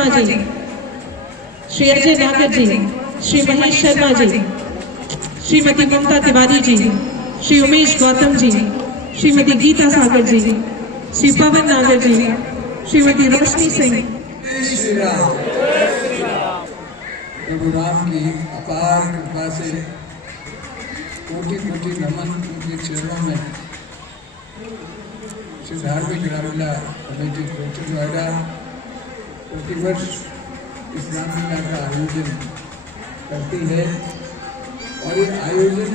शर्मा जी, श्री अजय नागर जी, श्री महेश शर्मा जी, श्रीमती ममता तिवारी जी, श्री उमेश गौतम जी, श्रीमती गीता सागर जी, श्री पवन नागर जी, श्रीमती रोशनी सिंह। प्रभु राम की अपार कृपा से कोटि कोटि नमन उनके चरणों में। श्री धार्मिक रामलीला कमेटी ग्रेटर नोएडा प्रतिवर्ष इस रामलीला का आयोजन करती है और ये आयोजन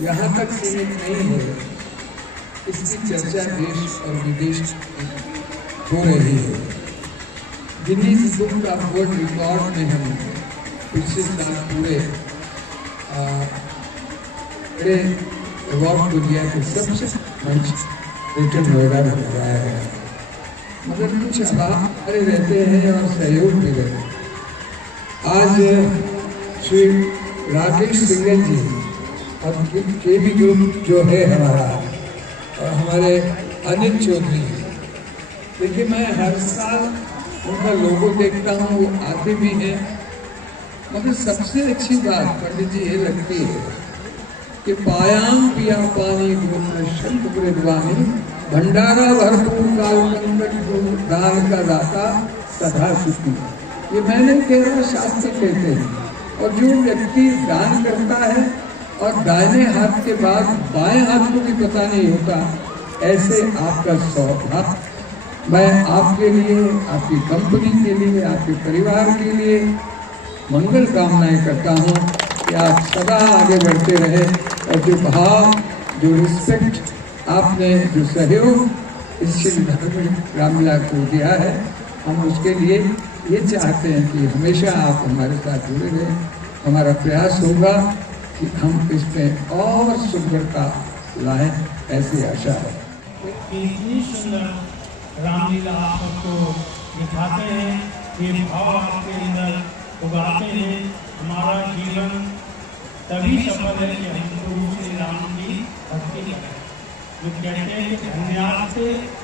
यहाँ तक सीमित नहीं है, इसकी चर्चा देश और विदेश में हो रही है। गिनीज बुक का वर्ल्ड रिकॉर्ड में हम पिछले साल पूरे अवार्ड दुनिया के सबसे मंच ग्रेटर नोएडा में लगाया गया, मगर कुछ अभाव रहते हैं और सहयोग भी रहते हैं। आज श्री राकेश सिंगल जी और केबी ग्रुप जो है हमारा और हमारे अनिल चौधरी, देखिए मैं हर साल उनका लोगो देखता हूँ, वो आते भी हैं, मगर सबसे अच्छी बात पंडित जी ये लगती है कि पायाम पिया पानी शंकरवानी भंडारा भरपूर काल दान का दाता सदा सुखी। ये मैं नहीं कह रहा, शास्त्र कहते हैं। और जो व्यक्ति दान करता है और दाहिने हाथ के बाद बाएं हाथ को भी पता नहीं होता, ऐसे आपका सौभाग्य मैं आपके लिए, आपकी कंपनी के लिए, आपके परिवार के लिए मंगल कामनाएं करता हूं कि आप सदा आगे बढ़ते रहे और जो भाव, जो रिस्पेक्ट आपने, जो सहयोग इस श्री धार्मिक रामलीला को दिया है, हम उसके लिए ये चाहते हैं कि हमेशा आप हमारे साथ जुड़े रहें। हमारा प्रयास होगा कि हम इसमें और सुंदरता लाएं, ऐसी आशा है। इतनी सुंदर रामलीला आपको दिखाते हैं, ये भाव आपके अंदर उगाते हैं। हमारा जीवन तभी सफल है कि हम प्रभु श्री राम की भक्ति करें। जो कहते हैं कि धन्यात्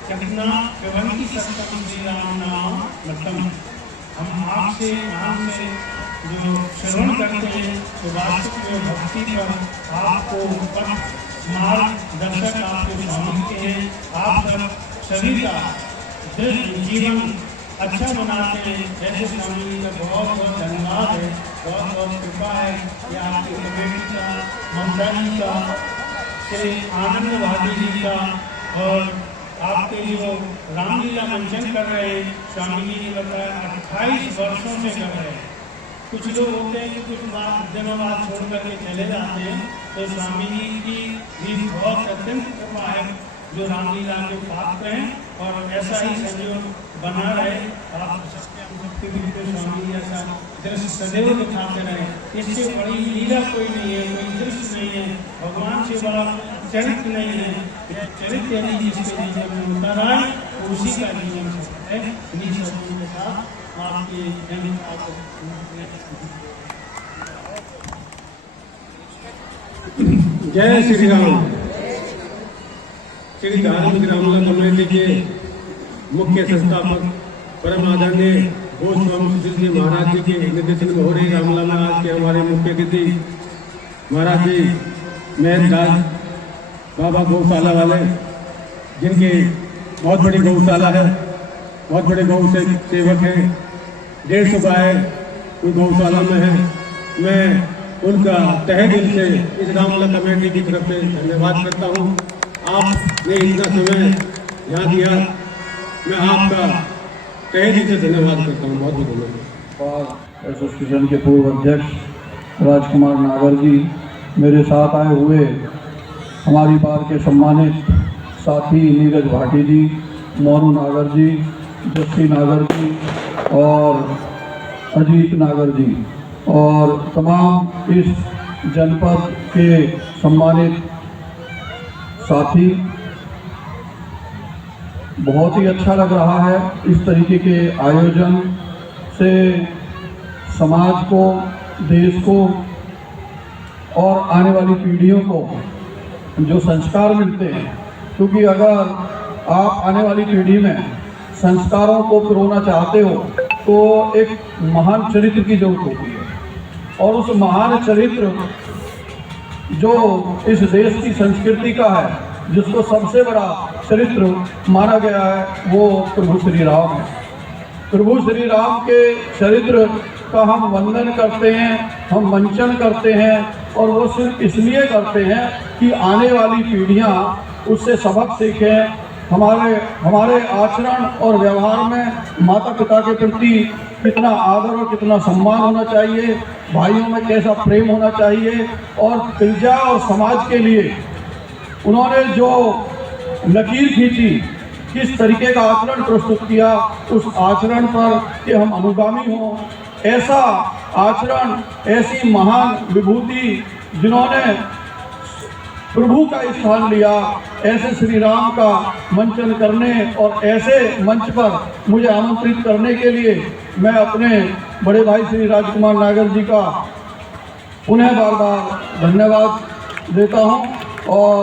कितना केवल सत्यम श्री राम नाम मतम। हम आपसे नाम से जो श्रवण करते हैं तो वास्तव में भक्ति पर आपको मार्गदर्शक आपके स्वामी के हैं। आप सब सभी का जीवन अच्छा बनाते हैं। ऐसे स्वामी जी का बहुत बहुत धन्यवाद है, बहुत बहुत कृपा है कि आपकी कमेटी का, ममता जी का, श्री आनंद भाटी जी का और आपके जो रामलीला मंचन कर रहे हैं, स्वामी जी ने बताया 28 वर्षों से कर रहे हैं। कुछ लोग होते हैं कि कुछ दिनों बाद छोड़ करके चले जाते हैं, तो स्वामी जी की भी बहुत अत्यंत कृपा है जो रामलीला के पात्र हैं और ऐसा ही संयोग बना रहे। आप स्वामी ऐसा दृश्य सदैव दिखाते रहे। इससे बड़ी लीला कोई नहीं है, कोई दृश्य नहीं है, भगवान से बड़ा चरित्र नहीं है। यह चरित्र यदि जिसके जीवन में उतर आए उसी का जीवन है। इन्हीं शब्दों के साथ आपके जय श्री राम। श्री धार्मिक रामलीला कमेटी के मुख्य संस्थापक परम आदरणीय गोस्वामी सुशील जी महाराज जी के निर्देशन में हो रही रामलीला में आज के हमारे मुख्य अतिथि महाराज जी मेहरदास बाबा गौशाला वाले, जिनकी बहुत बड़ी गौशाला है, बहुत बड़े गौ से सेवक हैं, 150 गाय उस गौशाला में है। मैं उनका तहे दिल से इस रामलीला कमेटी की तरफ से धन्यवाद करता हूँ। आपने इतना समय यहाँ दिया, मैं आपका तहे दिल से धन्यवाद करता हूँ। बहुत बहुत धन्यवाद। एसोसिएशन के पूर्व अध्यक्ष राजकुमार नागर जी, मेरे साथ आए हुए हमारी बार के सम्मानित साथी नीरज भाटी जी, मोनू नागर जी, जस्सी नागर जी और अजीत नागर जी और तमाम इस जनपद के सम्मानित साथी, बहुत ही अच्छा लग रहा है। इस तरीके के आयोजन से समाज को, देश को और आने वाली पीढ़ियों को जो संस्कार मिलते हैं, क्योंकि अगर आप आने वाली पीढ़ी में संस्कारों को पिरोना चाहते हो तो एक महान चरित्र की जरूरत होती है। और उस महान चरित्र जो इस देश की संस्कृति का है, जिसको सबसे बड़ा चरित्र माना गया है, वो प्रभु श्री राम है। प्रभु श्री राम के चरित्र का हम वंदन करते हैं, हम मंचन करते हैं, और वो सिर्फ इसलिए करते हैं कि आने वाली पीढ़ियां उससे सबक सीखें। हमारे आचरण और व्यवहार में माता पिता के प्रति कितना आदर और कितना सम्मान होना चाहिए, भाइयों में कैसा प्रेम होना चाहिए, और प्रजा और समाज के लिए उन्होंने जो लकीर खींची, किस तरीके का आचरण प्रस्तुत किया, उस आचरण पर कि हम अनुगामी हों। ऐसा आचरण, ऐसी महान विभूति जिन्होंने प्रभु का स्थान लिया, ऐसे श्री राम का मंचन करने और ऐसे मंच पर मुझे आमंत्रित करने के लिए मैं अपने बड़े भाई श्री राजकुमार नागर जी का पुनः बार बार धन्यवाद देता हूं। और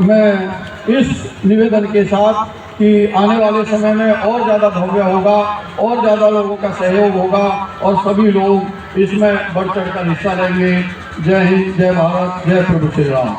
मैं इस निवेदन के साथ कि आने वाले समय में और ज़्यादा भव्य होगा, और ज़्यादा लोगों का सहयोग होगा, और सभी लोग इसमें बढ़ चढ़ कर हिस्सा लेंगे। जय हिंद, जय भारत, जय प्रभु श्री राम।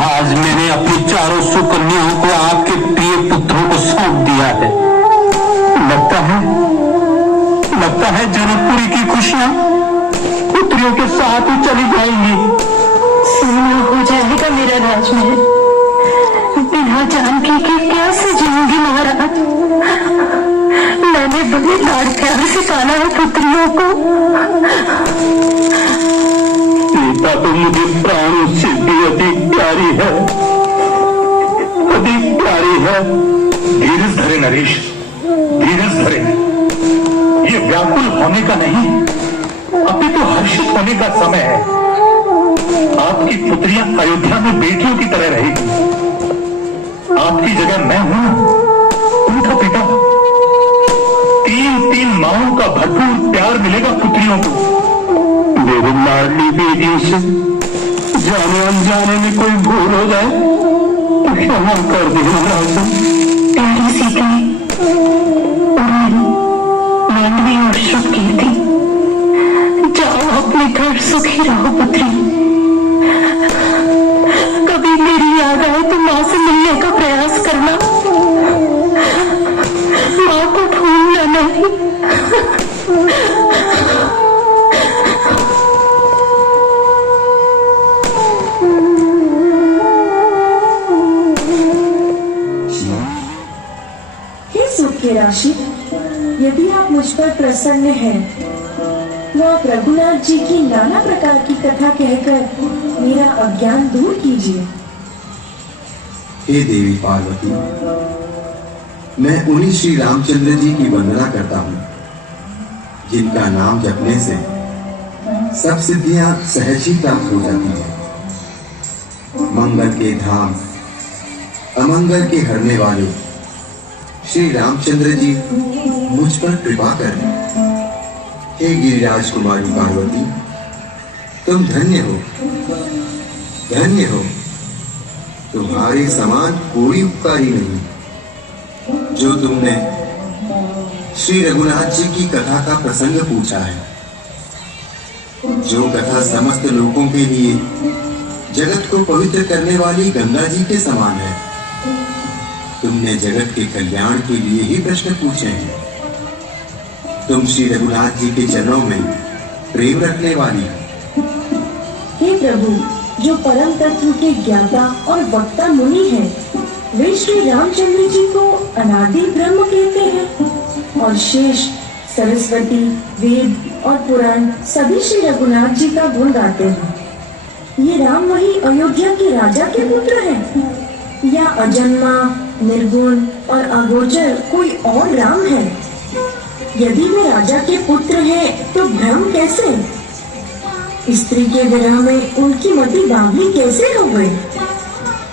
आज मैंने अपनी चारों सुकन्याओं को आपके प्रिय पुत्रों को सौंप दिया है। लगता है जनकपुरी की खुशियां पुत्रियों के साथ ही चली जाएंगी। सोना हो जाएगा मेरा राजमहल। बिना जानकी के कैसे जीऊंगी महाराज। मैंने बड़े लाड़ प्यार से पाला है पुत्रियों को। सीता तो मुझे प्राणों से भी अधिक प्यारी है, अधिक प्यारी है। धीरज धरे नरेश, धीरज धरे। ये व्याकुल होने का नहीं, अभी तो हर्षित होने का समय है। आपकी पुत्रियां अयोध्या में बेटियों की तरह रहेगी। आपकी जगह मैं हूं, उनका पिता। तीन माओं का भरपूर प्यार मिलेगा पुत्रियों को। मेरी लाडली बेटियों से जाने अनजाने में कोई भूल हो जाए तो क्षमा कर देना राजन। प्यारी सीता मानवी और शुभ कीर्ति, जाओ अपने घर सुखी रहो पुत्री। कभी मेरी याद आए तो माँ से मिलने का प्रयास करना, माँ को भूलना नहीं। राशि, यदि आप मुझ पर प्रसन्न हैं तो आप रघुनाथ जी की नाना प्रकार की कथा कहकर मेरा अज्ञान दूर कीजिए। हे देवी पार्वती, मैं उन्हीं श्री रामचंद्र जी की वंदना करता हूँ जिनका नाम जपने से सब सिद्धियां सहज ही प्राप्त हो जाती है। मंगल के धाम, अमंगल के हरने वाले श्री रामचंद्र जी मुझ पर कृपा करें। हे गिरिराज कुमारी पार्वती, तुम धन्य हो, धन्य हो। तुम्हारे समान कोई उपकारी नहीं जो तुमने श्री रघुनाथ जी की कथा का प्रसंग पूछा है, जो कथा समस्त लोगों के लिए जगत को पवित्र करने वाली गंगा जी के समान है। तुमने जगत के कल्याण के लिए ही प्रश्न पूछे हैं। तुम श्री रघुनाथ जी के चरणों में प्रेम रखने वाली हो। हे प्रभु, जो परम तत्व के ज्ञाता और वक्ता मुनि हैं, वे श्री रामचंद्र जी को अनादि ब्रह्म कहते हैं और शेष सरस्वती, वेद और पुराण सभी श्री रघुनाथ जी का गुण गाते हैं। ये राम वही अयोध्या के राजा के पुत्र हैं या अजन्मा, निर्गुण और अगोचर कोई और राम है? यदि वे राजा के पुत्र हैं तो भ्रम कैसे? स्त्री के विरह में उनकी मति बावली कैसे हो गई?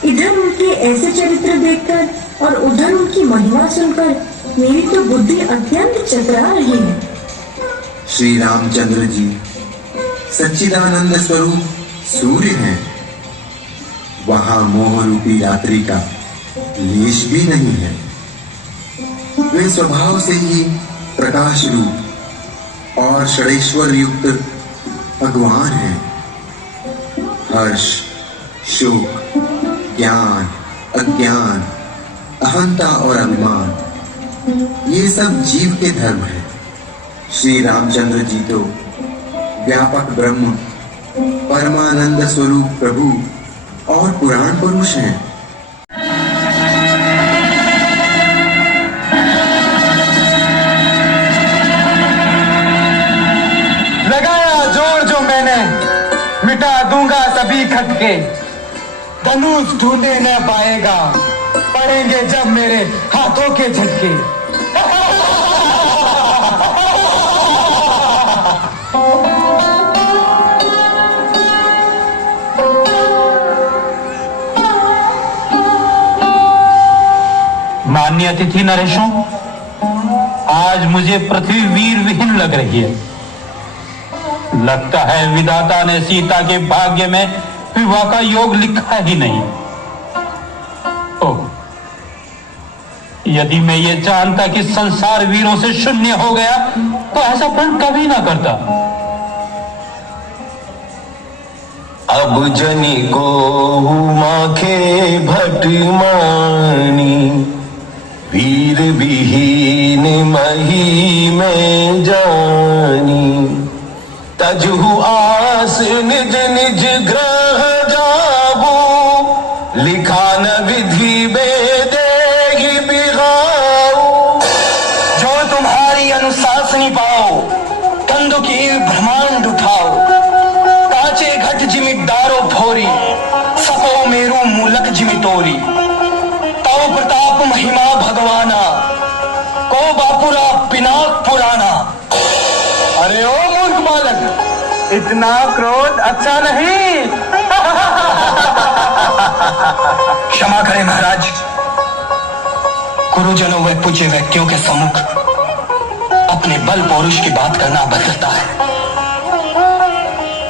इधर उनके ऐसे चरित्र देखकर और उधर उनकी महिमा सुनकर मेरी तो बुद्धि अत्यंत चकरा रही है। श्री रामचंद्र जी सच्चिदानंद स्वरूप सूर्य हैं। वहां मोह रूपी रात्रि का लेश भी नहीं है। वे स्वभाव से ही प्रकाश रूप और षडेश्वर युक्त भगवान हैं। हर्ष, शोक, ज्ञान, अज्ञान, अहंता और अभिमान, ये सब जीव के धर्म है। श्री रामचंद्र जी तो व्यापक ब्रह्म, परमानंद स्वरूप प्रभु और पुराण पुरुष हैं। लगाया जोर जो मैंने, मिटा दूंगा सभी खटके। धनुष ढूंढे न पाएगा, पड़ेंगे जब मेरे हाथों के झटके। माननीय अतिथि नरेशों, आज मुझे पृथ्वी वीर विहीन लग रही है। लगता है विधाता ने सीता के भाग्य में विवाह का योग लिखा ही नहीं। ओह, यदि मैं ये जानता कि संसार वीरों से शून्य हो गया तो ऐसा प्रण कभी ना करता। अब जनी को माखे भटमानी, वीर विहीन मही में जानी। तजहु आस निज निज ग्रह जाबू, लिखा न विधि बेदेहि बिगाऊ। जो तुम्हारी अनुशासनी पाओ, कंदु की ब्रह्मांड उठाओ। काचे घट जिमिदारो फोरी, सको मेरू मूलक जिमितोरी। तव प्रताप महिमा भगवाना, को बापुरा पिनाक पुराना। अरे ओ मूर्ख बालक, इतना क्रोध अच्छा नहीं। क्षमा करें महाराज, गुरुजनों व पूज्य व्यक्तियों के सम्मुख अपने बल पौरुष की बात करना भद्रता है।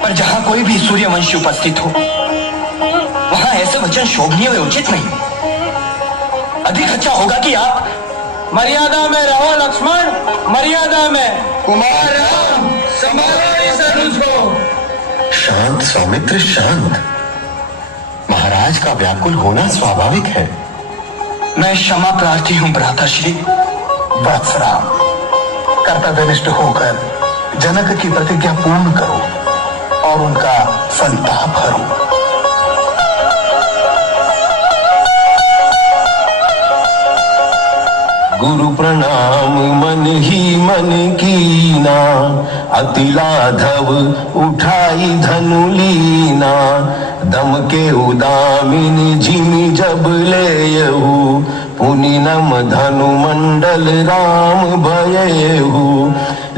पर जहां कोई भी सूर्यवंशी उपस्थित हो, वहां ऐसे वचन शोभनीय व उचित नहीं। अधिक अच्छा होगा कि आप मर्यादा में रहो लक्ष्मण, मर्यादा में। कुमार राम, संभालो इस अनुज को। शांत सौमित्र शांत। महाराज का व्याकुल होना स्वाभाविक है। मैं क्षमा प्रार्थी हूं भ्राताश्री। वत्सराम, कर्तव्यनिष्ठ होकर जनक की प्रतिज्ञा पूर्ण करो और उनका संताप हरो। गुरु प्रणाम मन ही मन कीना, अति लाघव उठाई धनु लीना। दम के उदामिन झिमि जब लेयहु, पुनि नम धनु मंडल राम भयहु।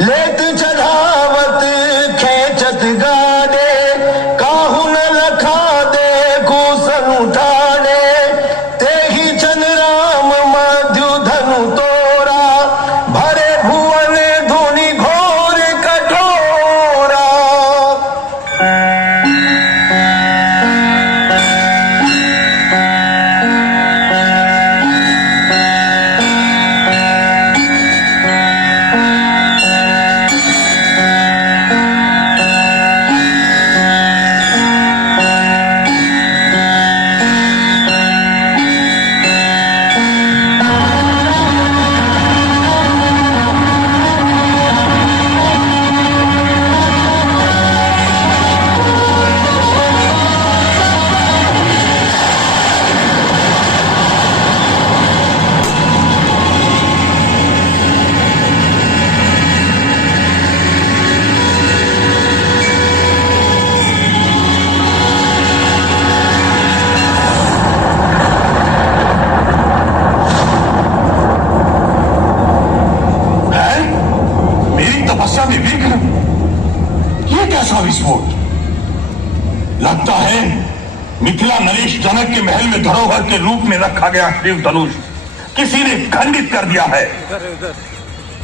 लेत चढ़ावत खेचत गाड़े, काहू न लखा दे कुसन उठाने। तेहि जन राम मध्यु धनु तोरा, भरे भुवन धुनि घोर कठोरा। मिथिला नरेश जनक के महल में धरोहर के रूप में रखा गया शिव धनुष किसी ने खंडित कर दिया है।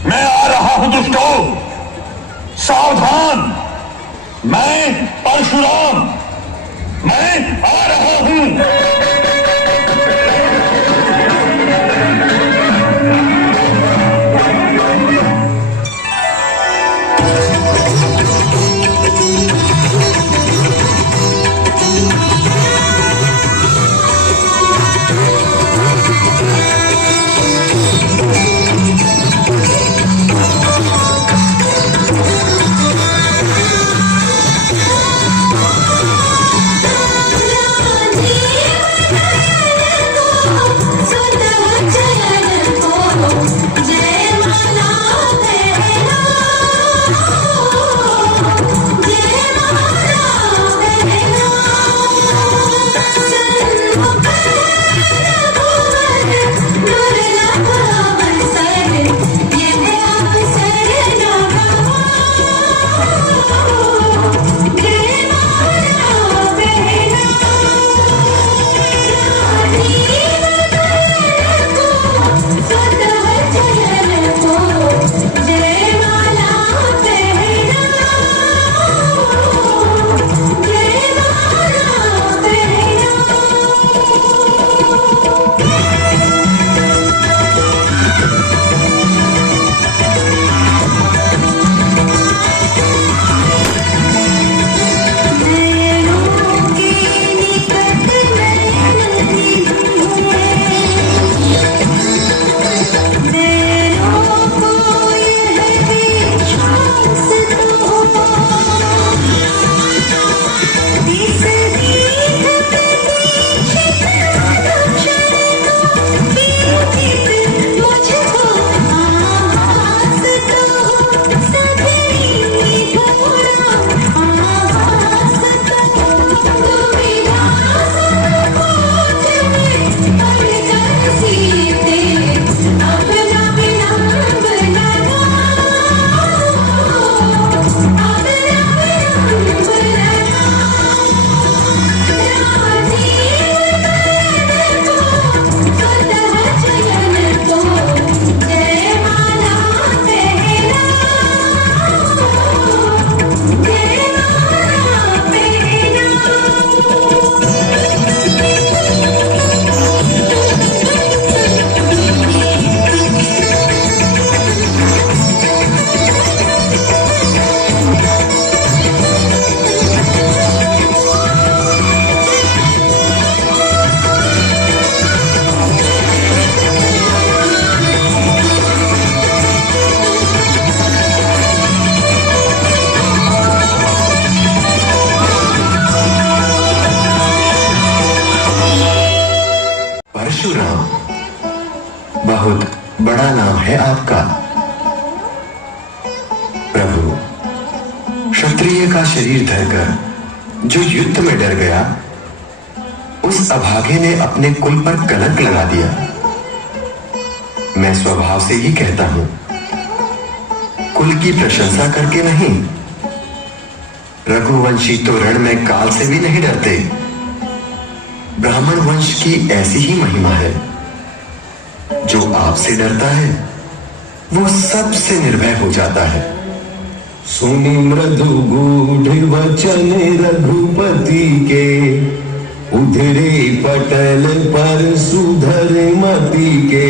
मैं आ रहा हूं दुष्टों, सावधान। मैं परशुराम, मैं आ रहा हूं। परशुराम, बहुत बड़ा नाम है आपका। प्रभु, क्षत्रिय का शरीर धरकर जो युद्ध में डर गया, उस अभागे ने अपने कुल पर कलंक लगा दिया। मैं स्वभाव से ही कहता हूं, कुल की प्रशंसा करके नहीं। रघुवंशी तो रण में काल से भी नहीं डरते। ब्राह्मण वंश की ऐसी ही महिमा है। जो आपसे डरता है वो सबसे निर्भय हो जाता है। सुनी मृदु गूढ़ वचन रघुपति के, उधरे पटल पर सुधर मति के।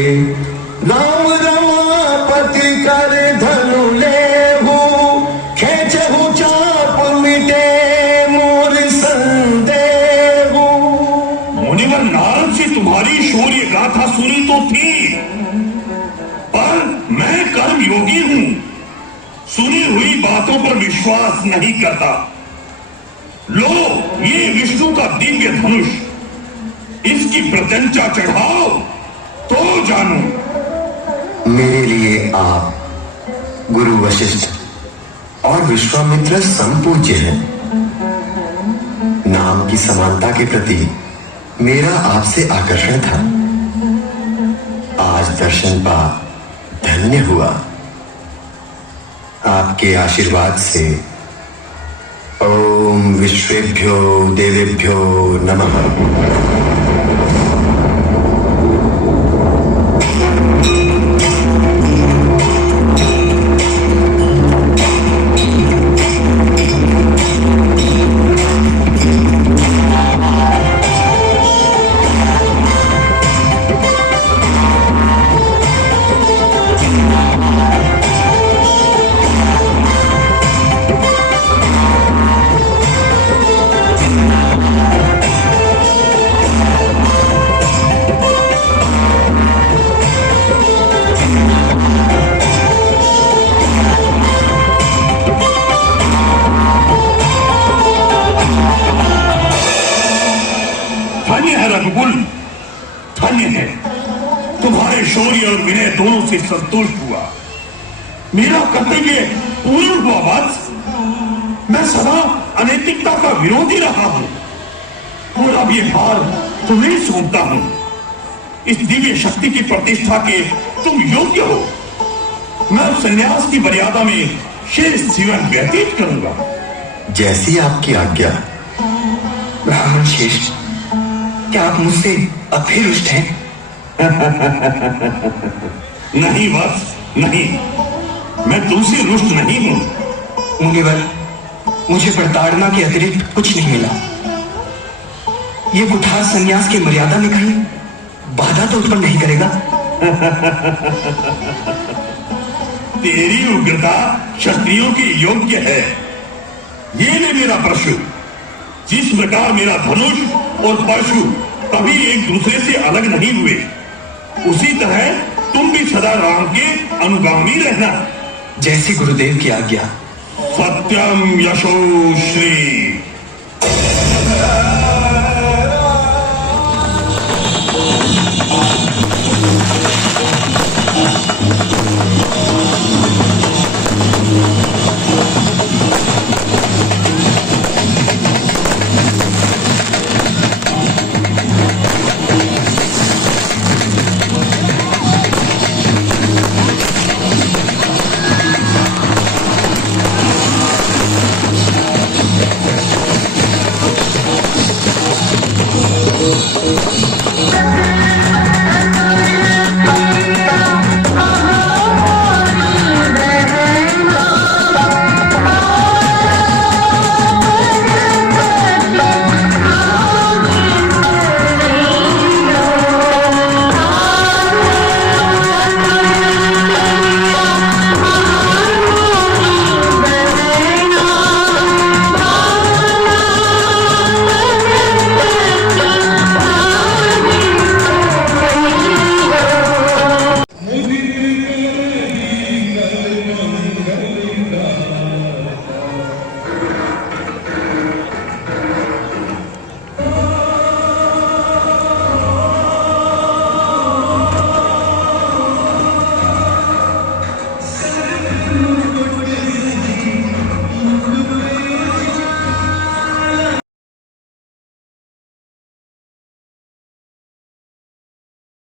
राम रमापति कर धनु लेहु, खेचहु चाप मिटे मोर संदेहु। मुनिवर नारद से तुम्हारी शौर्य गाथा सुनी तो थी, पर मैं कर्म योगी हूं, सुनी हुई बातों पर विश्वास नहीं करता। लो, ये विष्णु का दिव्य धनुष, इसकी प्रत्यंचा चढ़ाओ तो जानो। मेरे लिए आप गुरु वशिष्ठ और विश्वामित्र समपूज्य हैं। नाम की समानता के प्रति मेरा आपसे आकर्षण था। आज दर्शन पा धन्य हुआ। आपके आशीर्वाद से ओम ओम विश्वेभ्यो देवेभ्यो नमः। धन्य है रघुकुल, धन्य है। तुम्हारे शौर्य और विनय दोनों से संतुष्ट हुआ। मेरा कर्तव्य पूर्ण हुआ वत्स। मैं सदा अनैतिकता का विरोधी रहा हूं और अब ये भार तुम्हें सौंपता हूं। इस दिव्य शक्ति की प्रतिष्ठा के तुम योग्य हो। मैं अब संन्यास की मर्यादा में शेष जीवन व्यतीत करूंगा। जैसी आपकी आज्ञा। ब्राह्मण श्रेष्ठ, क्या आप मुझसे अब भी रुष्ट हैं? नहीं वत्स, नहीं। मैं तुमसे रुष्ट नहीं हूं। मुनिवर, मुझे प्रताड़ना के अतिरिक्त कुछ नहीं मिला। ये कुठार संन्यास की मर्यादा में कहीं बाधा तो उत्पन्न नहीं करेगा? तेरी उग्रता क्षत्रियों के योग्य है। ये ले मेरा परशु। जिस प्रकार मेरा धनुष और परशु कभी एक दूसरे से अलग नहीं हुए, उसी तरह तुम भी सदा राम के अनुगामी रहना। जैसी गुरुदेव की आज्ञा। सत्यम यशो श्री।